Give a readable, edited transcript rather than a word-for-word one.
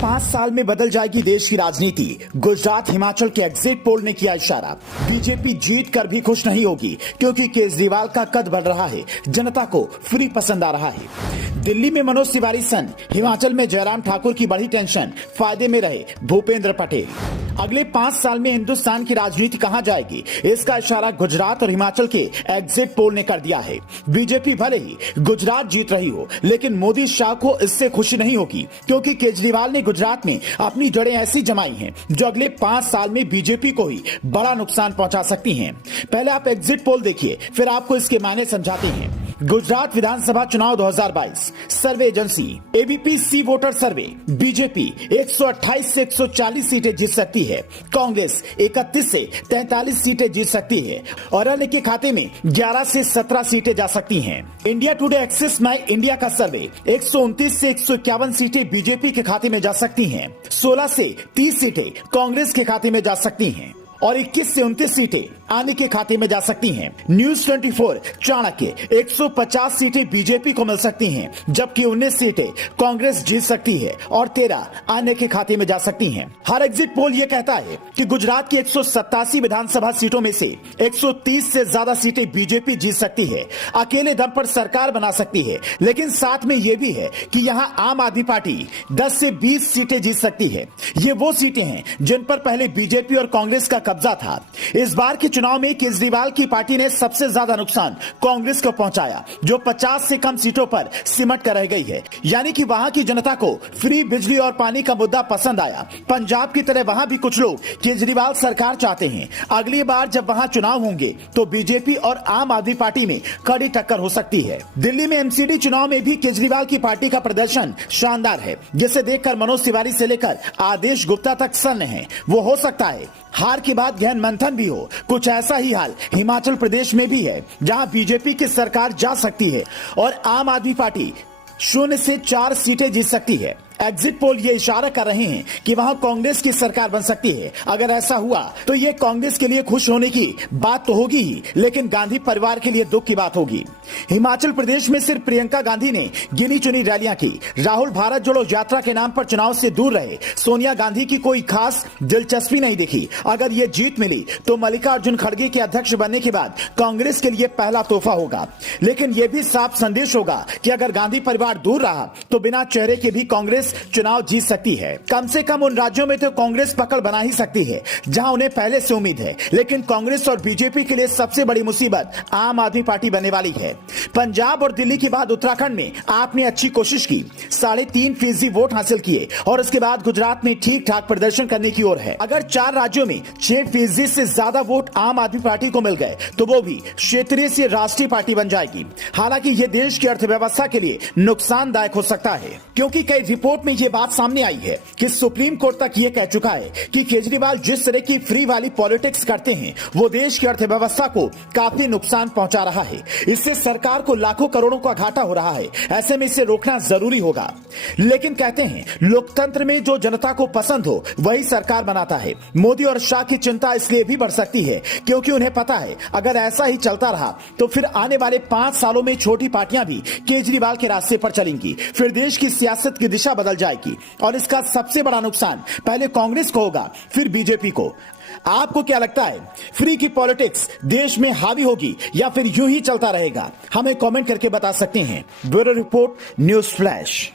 5 साल में बदल जाएगी देश की राजनीति। गुजरात हिमाचल के एग्जिट पोल ने किया इशारा। बीजेपी जीत कर भी खुश नहीं होगी क्योंकि केजरीवाल का कद बढ़ रहा है, जनता को फ्री पसंद आ रहा है। दिल्ली में मनोज तिवारी सन, हिमाचल में जयराम ठाकुर की बड़ी टेंशन, फायदे में रहे भूपेंद्र पटेल। अगले 5 साल में हिंदुस्तान की राजनीति कहां जाएगी, इसका इशारा गुजरात और हिमाचल के एग्जिट पोल ने कर दिया है। बीजेपी भले ही गुजरात जीत रही हो, लेकिन मोदी शाह को इससे खुशी नहीं होगी क्योंकि केजरीवाल ने गुजरात में अपनी जड़ें ऐसी जमाई हैं जो अगले 5 साल में बीजेपी को ही बड़ा नुकसान पहुंचा सकती हैं। पहले आप एग्जिट पोल देखिए, फिर आपको इसके मायने समझाते हैं। गुजरात विधानसभा चुनाव 2022 सर्वे एजेंसी एबीपी सी वोटर सर्वे। बीजेपी 128 से 140 सीटें जीत सकती है, कांग्रेस 31 से 43 सीटें जीत सकती है और अन्य के खाते में 11 से 17 सीटें जा सकती हैं। इंडिया टुडे एक्सिस माई इंडिया का सर्वे 129 से 151 सीटें बीजेपी के खाते में जा सकती हैं, 16 से 30 सीटें कांग्रेस के खाते में जा सकती हैं और 21 से 29 सीटें आने के खाते में जा सकती हैं। न्यूज 24 चाणक्य 150 सीटें बीजेपी को मिल सकती हैं, जबकि 19 सीटें कांग्रेस जीत सकती है और 13 आने के खाते में जा सकती हैं। हर एग्जिट पोल ये कहता है कि गुजरात की 187 विधानसभा सीटों में से 130 से ज्यादा सीटें बीजेपी जीत सकती है, अकेले दम पर सरकार बना सकती है। लेकिन साथ में ये भी है कि यहाँ आम आदमी पार्टी 10 से 20 सीटें जीत सकती है। ये वो सीटें हैं जिन पर पहले बीजेपी और कांग्रेस का कब्जा था। इस बार के चुनाव में केजरीवाल की पार्टी ने सबसे ज्यादा नुकसान कांग्रेस को पहुंचाया, जो 50 से कम सीटों पर सिमट कर रह गई है। यानी कि वहां की जनता को फ्री बिजली और पानी का मुद्दा पसंद आया। पंजाब की तरह वहां भी कुछ लोग केजरीवाल सरकार चाहते हैं। अगली बार जब वहां चुनाव होंगे तो बीजेपी और आम आदमी पार्टी में कड़ी टक्कर हो सकती है। दिल्ली में एमसीडी चुनाव में भी केजरीवाल की पार्टी का प्रदर्शन शानदार है, जिसे देखकर मनोज तिवारी से लेकर आदेश गुप्ता तक सन्न है। वो हो सकता है हार के बाद गहन मंथन भी हो। कुछ ऐसा ही हाल हिमाचल प्रदेश में भी है, जहां बीजेपी की सरकार जा सकती है और आम आदमी पार्टी 0 से 4 सीटें जीत सकती है। एग्जिट पोल ये इशारा कर रहे हैं कि वहां कांग्रेस की सरकार बन सकती है। अगर ऐसा हुआ तो ये कांग्रेस के लिए खुश होने की बात तो होगी ही, लेकिन गांधी परिवार के लिए दुख की बात होगी। हिमाचल प्रदेश में सिर्फ प्रियंका गांधी ने गिनी चुनी रैलियां की। राहुल भारत जोड़ो यात्रा के नाम पर चुनाव से दूर रहे। सोनिया गांधी की कोई खास दिलचस्पी नहीं दिखी। अगर ये जीत मिली तो मल्लिकार्जुन खड़गे के अध्यक्ष बनने के बाद कांग्रेस के लिए पहला तोहफा होगा। लेकिन यह भी साफ संदेश होगा कि अगर गांधी परिवार दूर रहा तो बिना चेहरे के भी कांग्रेस चुनाव जीत सकती है। कम से कम उन राज्यों में तो कांग्रेस पकड़ बना ही सकती है जहां उन्हें पहले से उम्मीद है। लेकिन कांग्रेस और बीजेपी के लिए सबसे बड़ी मुसीबत आम आदमी पार्टी बनने वाली है। पंजाब और दिल्ली के बाद उत्तराखंड में आपने अच्छी कोशिश की, 3.5% वोट हासिल किए और उसके बाद गुजरात में ठीक ठाक प्रदर्शन करने की ओर है। अगर 4 राज्यों में 6% से ज्यादा वोट आम आदमी पार्टी को मिल गए तो वो भी क्षेत्रीय से राष्ट्रीय पार्टी बन जाएगी। हालांकि यह देश की अर्थव्यवस्था के लिए नुकसानदायक हो सकता है, क्योंकि कई रिपोर्ट में यह बात सामने आई है कि सुप्रीम कोर्ट तक यह कह चुका है कि केजरीवाल जिस तरह की फ्री वाली पॉलिटिक्स करते हैं वो देश की अर्थव्यवस्था को काफी नुकसान पहुंचा रहा है। इससे सरकार को लाखों करोड़ों का घाटा हो रहा है। ऐसे में इसे रोकना जरूरी होगा। लेकिन कहते हैं लोकतंत्र में जो जनता को पसंद हो वही सरकार बनाता है। मोदी और शाह की चिंता इसलिए भी बढ़ सकती है क्योंकि उन्हें पता है अगर ऐसा ही चलता रहा तो फिर आने वाले 5 सालों में छोटी पार्टियां भी केजरीवाल के रास्ते पर चलेंगी। फिर देश की सियासत की दिशा बदल जाएगी और इसका सबसे बड़ा नुकसान पहले कांग्रेस को होगा, फिर बीजेपी को। आपको क्या लगता है, फ्री की पॉलिटिक्स देश में हावी होगी या फिर यूं ही चलता रहेगा? हमें कमेंट करके बता सकते हैं। Bureau report, news flash.